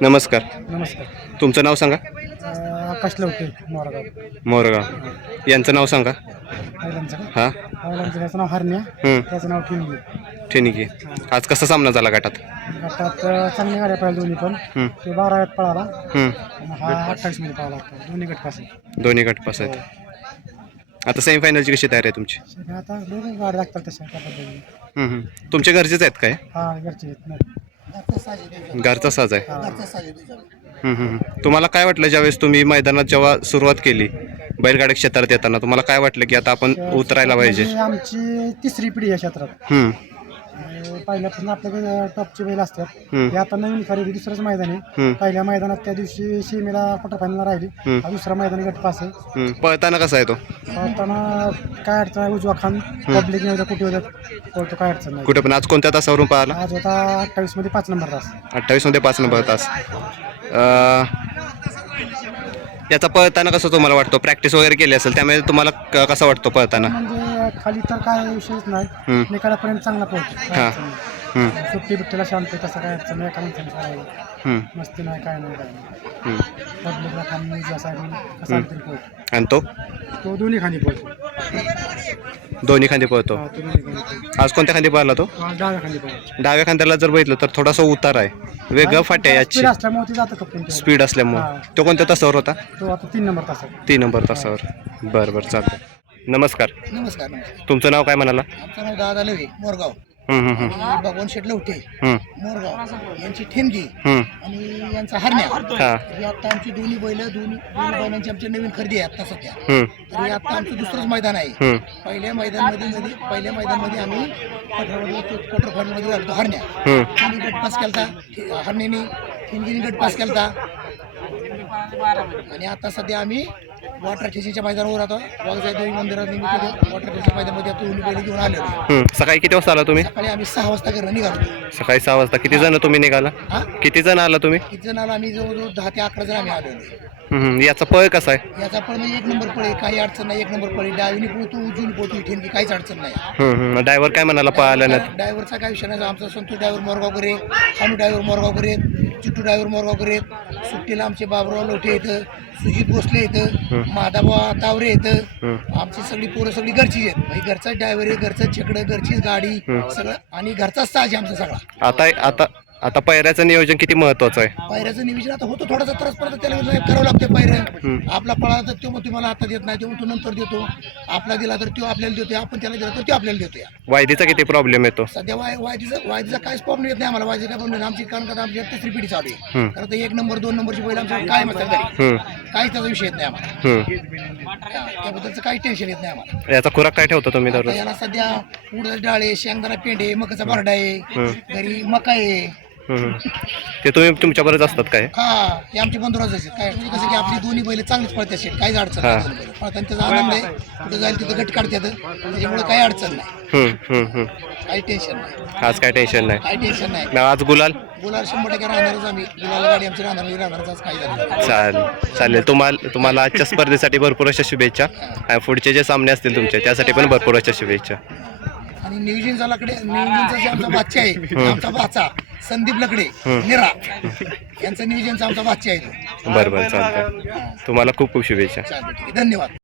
नमस्कार. नमस्कार. तुमचं नाव सांगा. अं, आकाश लवटे मोरगाव. मोरगाव. यांचं नाव सांगा. का? हां. त्याचं नाव हरण्या. हं, त्याचं नाव ठीक आहे आज कसा सामना झाला गटात? गटात अं, चांगल्या गाड्या पाहिजे दोन्ही पण. हं, ते बारा पळाला. हं. आणि हा अठ्ठावीसमध्ये पळाला होता दोन्ही गट पास. दोन्ही गट पास आहेत. आता सेमीफायनलची कशी तयारी आहे तुमची? आता दोन्ही गाड्या लागतात तशा त्या पद्धतीने. हं, हं. तुमचे घरचेच आहेत काय? हा घरचे आहेत. घरचा साज आहे. तुम्हाला काय वाटलं ज्यावेळेस तुम्ही मैदानात जेव्हा सुरुवात केली बैलगाडी क्षेत्रात येताना तुम्हाला काय वाटलं की आता आपण उतरायला पाहिजे? म्हणजे आमची तिसरी पिढी या क्षेत्रात. पहिल्यापासून आपल्याकडे टॉपचे बैल असतात. हं, आता नवीन खरेदी दुसरंच मैदान आहे. पहिल्या मैदानात त्या दिवशी सीमेला क्वार्टर फायनल राहिली. हं, दुसरा मैदान गट पास आहे. पळताना कसा आहे तो? पळताना काय अडचण आहे? उजवा खान पब्लिक होत्या कुठे होत्या पळतो काय अडचण नाही. कुठे पण. आज कोणत्या तासावरून पळाला? आज होता अठ्ठावीसमध्ये पाच नंबर तास. अठ्ठावीसमध्ये पाच नंबर तास. अं, याचा पळताना कसं तुम्हाला वाटतो? प्रॅक्टिस वगैरे केली असेल त्यामुळे तुम्हाला क- कसा वाटतो पळताना? म्हणजे खाली तर काय विषयच नाही. निकालापर्यंत चांगला हा. हं, सुट्टी बिट्टीला शांत तसं काय अडचण नाही चालायला. हं, मस्ती नाही काय नाही काय नाही. पब्लिकला उजव्या साईडून कसा पळतो आणि तो? तो दोन्ही खाली पळतो दोन्ही खांदे पळतो. आज कोणत्या खांदी पळाला तो? डाव्या खांद्याला जर बघितलं तर थोडासा उतार आहे. वेगळं फाटे याची. स्पीड असल्यामुळे ते कोणत्या तासावर होता? तो आता तीन नंबर तास आहे तीन नंबर तासावर. बरं बरं चालतं नमस्कार. नमस्कार नमस्कार. तुमचं नाव काय म्हणाला? आमचं नाव दादा लवे मोरगाव. आणि भगवान शेट लवटे मोरगाव. यांची ठेनगी हं. आणि यांचा हरण्या. हा. ही आता आमची दोन्ही बैल दोन्ही दोन्ही बैलांची आमची नवीन खरेदी आहे आता सध्या. हं, तर हे आता आमचं दुसरंच मैदान आहे. पहिल्या मैदानमध्ये मध्ये पहिल्या मैदानमध्ये आम्ही क्वार्टर फायनलमध्ये झालो हरण्या. हं. त्यांनी गट पास केलता हरण्याने हिंदीने गट पास केलता. आणि आता सध्या आम्ही वॉटर स्टेशनच्या मैदानावर आता वाघजाई मंदिरात निमित्त वॉटर स्टेशनच्या मैदानामध्ये आता बैल घेऊन आलेलो आहे. हं. सकाळी किती वाजता आला तुम्ही सकाळी आम्ही सहा वाजता घरनं निघालो सकाळी सहा वाजता किती जण तुम्ही निघाला हा किती जण आला तुम्ही किती जण आलो आम्ही जवळजवळ दहा ते अकरा जण आम्ही आलेलो आहे. हं. याचा पळ कसा आहे याचा पण म्हणजे एक नंबर पळे काही अडचण नाही एक नंबर पळे डावीने पोहतो उजवीने पोहतो इथे काहीच अडचण नाही. ड्रायव्हर काय म्हणाला पळाला नाही ड्रायव्हरचा काय विषय नाही आमचा संतोष ड्रायव्हर मोरगावकर आहे हानू ड्रायव्हर मोरगावकर आहेत चिट्टू ड्रायव्हर मोरगावकर आहेत. सुट्टीला आमचे बाबुराव लोठे येतं सुजित भोसले येतं माधाबा तावरे येतं आमची सगळी पोरं सगळी घरचीच आहेत. म्हणजे घरचाच ड्रायव्हर आहे घरचं छकडं घरचीच गाडी सगळं. आणि घरचाच साज आहे आमचा सगळा. आता आता आता पैऱ्याचं नियोजन किती महत्वाचं आहे? पायऱ्याचं नियोजन आता होतं थोडासा त्रास पडतो त्याला करावं लागतं पायऱ्या. आपला पळा तर तो मग तुम्हाला आता देत नाही तो तो नंतर देतो. आपला दिला तर तो आपल्याला देतो आपण त्याला दिला तर तो आपल्याला देतो वायदीचा किती प्रॉब्लेम येतो? सध्या वाय वायदीचा वायदीचा काहीच प्रॉब्लेम येत नाही आम्हाला वायदीचा काय प्रॉब्लेम आमची कारण का आमची तिसरी पिढी चालू आहे. हं, कारण ते एक नंबर दोन नंबरची बैल आमच्या काय हं, काहीच त्याचा विषय येत नाही आम्हाला. त्याबद्दलचं काही टेन्शन येत नाही आम्हाला. याचा खुराक काय ठेवता तुम्ही याला सध्या उडद डाळे शेंगदाणा पेंडे मकाचा भरडा आहे. घरी मका आहे. हं, हं. ते तुम्ही तुमच्याबरोबर असतात काय? हा हे आमची बंधुराज आहेत. काय? म्हणजे कसं की आपली दोन्ही बैल चांगलीच पळते शेट काहीच अडचण नाही. दोन्ही बैलं. पळताना त्याचा आनंद आहे कुठं जाईल तिथं गट काढतात. त्याच्यामुळे काही अडचण नाही. हं, हं, हं. काही टेन्शन नाही. आज काय टेन्शन नाही. काही टेन्शन नाही. आज गुलाल? गुलाल शंभर टक्के राहणारच आम्ही. गुलाल गाडी आमची राहणार नाही राहणारच आज काही झालं नाही. चालेल चालेल. तुम्हाला तुम्हाला आजच्या स्पर्धेसाठी भरपूर अशा शुभेच्छा. आणि पुढचे जे सामने असतील तुमचे त्यासाठी पण भरपूर अशा शुभेच्छा. आणि नियोजन लकडे नियोजनचा जे आमचा बादशा आहे आमचा बाचा संदीप लकडे निरा. यांचा नियोजनचा आमचा बादशा आहे तो. बरं बरं चालतं तुम्हाला खूप खूप शुभेच्छा. चालेल ठीक आहे. धन्यवाद.